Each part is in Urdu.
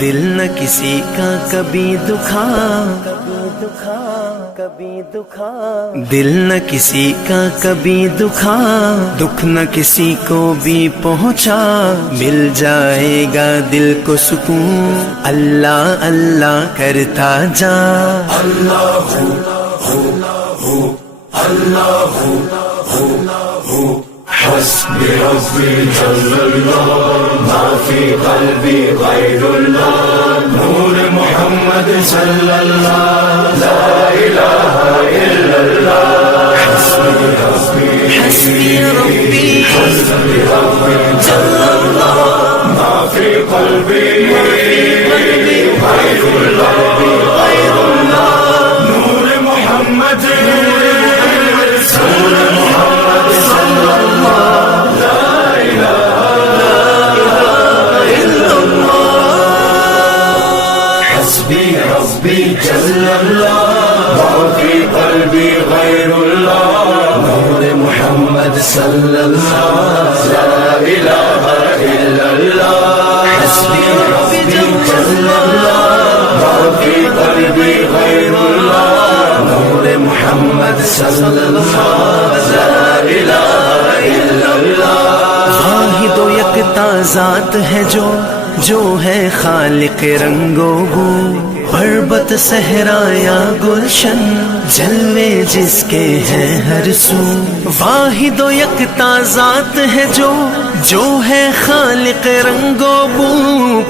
دل نہ کسی کا کبھی دکھا، دل نہ کسی کا کبھی دکھا، دکھ نہ کسی کو بھی پہنچا، مل جائے گا دل کو سکون اللہ اللہ کرتا جا۔ اللہ اللہ حسبی ربی جل اللہ، ما فی قلبی غیر اللہ، نور محمد صلی اللہ، لا الہ الا اللہ۔ حسبی ربی جل اللہ، ما فی قلبی غیر اللہ، نور محمد صلی اللہ، جل اللہ، ما فی قلبی غیر اللہ، نور محمد صلی اللہ، لا الہ الا اللہ۔ حسبی ربی جل اللہ، ما فی قلبی غیر اللہ، نور محمد صلی اللہ، لا الہ الا اللہ۔ واحد و یکتا ذات ہے جو ہے خالق رنگ و بو، پربت صحرا یا گلشن، جلوے جس کے ہیں ہر سو۔ واحد و یکتا ذات ہے جو ہے خالق رنگ و بو،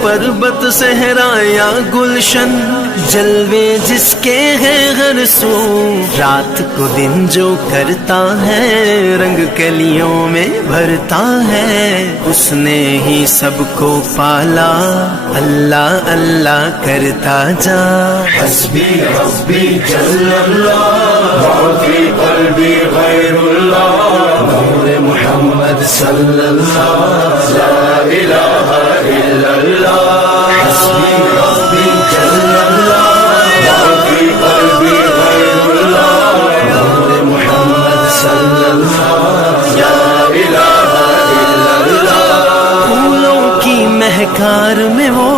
پربت صحرا یا گلشن، جلوے جس کے ہیں ہر سو۔ رات کو دن جو کرتا ہے، رنگ کلیوں میں بھرتا ہے، اس نے ہی سب کو پالا، اللہ اللہ کرتا جا۔ حسبی ربی جل اللہ، ما فی قلبی غیر اللہ، نور محمد صلی اللہ، لا الہ الا اللہ۔ حسبی ربی جل اللہ، ما فی قلبی غیر اللہ، نور محمد صلی اللہ، لا الہ الا اللہ۔ پھولوں کی مہکار میں وہ،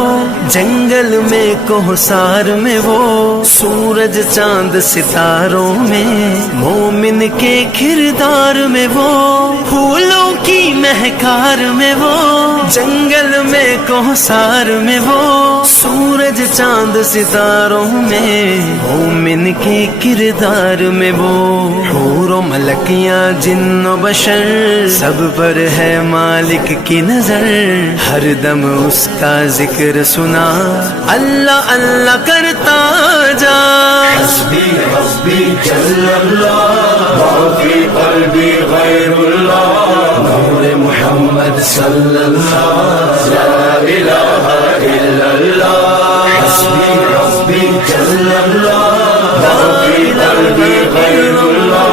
جنگل میں کوہسار میں وہ، سورج چاند ستاروں میں، مومن کے کردار میں وہ۔ پھولوں کی مہکار میں وہ، جنگل میں کوہسار میں وہ، سورج چاند ستاروں میں، مومن کے کردار میں وہ۔ حور و ملکیاں جن و بشر، سب پر ہے مالک کی نظر، ہر دم اس کا ذکر سنا، اللہ اللہ کرتا جا۔ حسبی ربی جل اللہ، ما فی قلبی غیر اللہ، نور محمد صلی اللہ، لا الہ الا اللہ۔ حسبی ربی جل اللہ، ما فی قلبی غیر اللہ،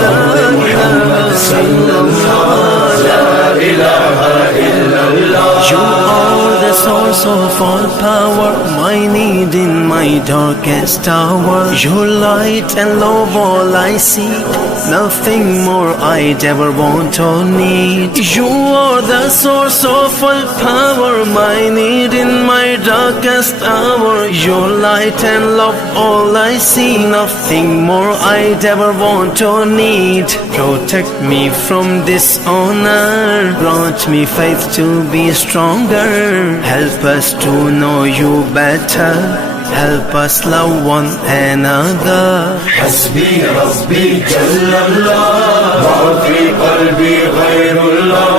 نور محمد صلی اللہ، لا الہ الا اللہ۔ Source of all power, my need in my darkest hour, your light and love all I seek, nothing more I'd ever want or need. You are the source of all power, my need in my darkest hour, your light and love all I see, nothing more I'd ever want or need. Protect me from dishonor, grant me faith to be stronger, help us to know you better, help us love one another. حسبی ربی جل اللہ، ما فی قلبی غیر اللہ،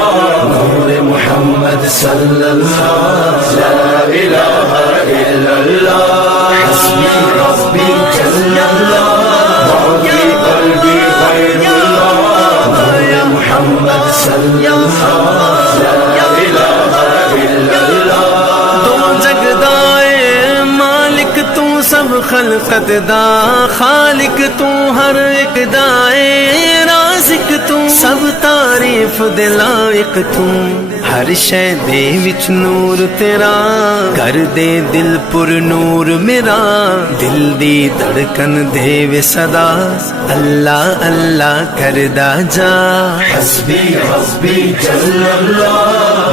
نور محمد صلی اللہ، لا الہ الا اللہ۔ حسبی ربی جل اللہ، ما فی قلبی غیر اللہ، نور محمد صلی اللہ، لا الہ الا اللہ۔ دو جگدائے مالک تو سب خلقت دا، خالق تو ہر ایک دائے، رازق تو سب تعریف دے لائق تو ہر شے دے وچ نور تیرا کر دے دل پر نور میرا دل دی دھڑکن دے وے صدا اللہ اللہ کردا جا حسبی حسبی جل اللہ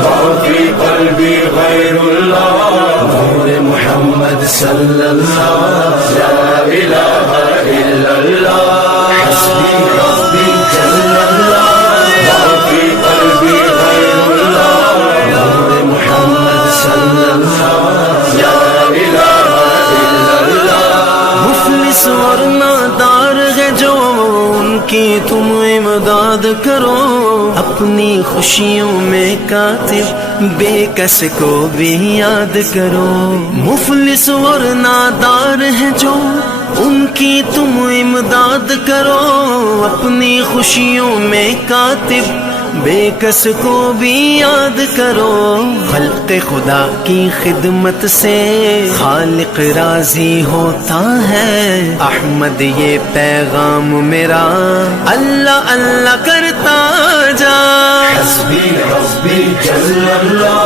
ما فی قلبی غیر اللہ نور محمد صلی اللہ لا الہ الا اللہ حسبی حسبی جل اللہ ما فی قلبی غیر اللہ نور محمد صلی اللہ لا الہ الا اللہ مفلس اور نادار ہے جو ان کی تم امداد کرو اپنی خوشیوں میں کاتب بے کس کو بھی یاد کرو مفلس اور نادار ہے جو ان کی تم امداد کرو اپنی خوشیوں میں کاتب بے کس کو بھی یاد کرو خلق خدا کی خدمت سے خالق راضی ہوتا ہے احمد یہ پیغام میرا اللہ اللہ کرتا جا حسبی حسبی جل اللہ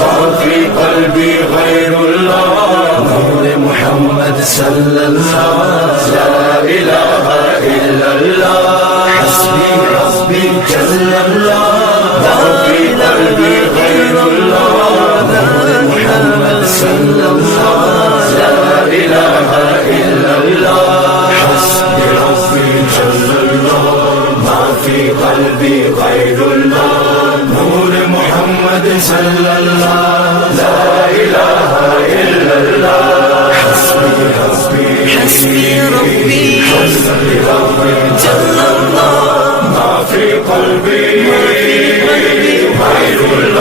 ما فی قلبی غیر اللہ نور محمد صلی اللہ لا الہ الا اللہ حسبی حسبی جل اللہ ما فی قلبی غیر اللہ نور محمد صلی اللہ لا الہ الا اللہ حسبی حسبی جل اللہ ما فی قلبی غیر اللہ نور محمد صلی اللہ لا الہ الا اللہ حسبی حسبی حسبی ربی حسبی ربی جل اللہ ما فی قلبی غیر اللہ